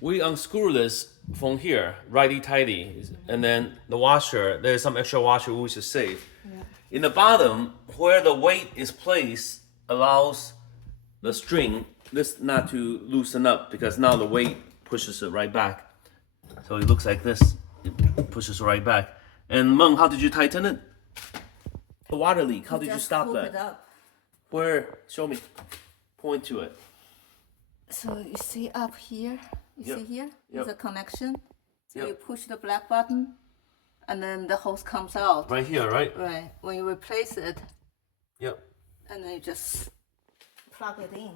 we unscrew this from here, righty-tighty, and then the washer, there's some extra washer which is safe. Yeah. In the bottom, where the weight is placed, allows the string, this not to loosen up because now the weight pushes it right back. So it looks like this, it pushes right back. And Meng, how did you tighten it? The water leak, how did you Just stop hook that? it up. Where? Show me. Point to it. So you see up here, you Yep. see here, Yep. there's a connection. So Yep. you push the black button, and then the hose comes out. Right here, right? Right. When you replace it, Yep. and then you just plug it in.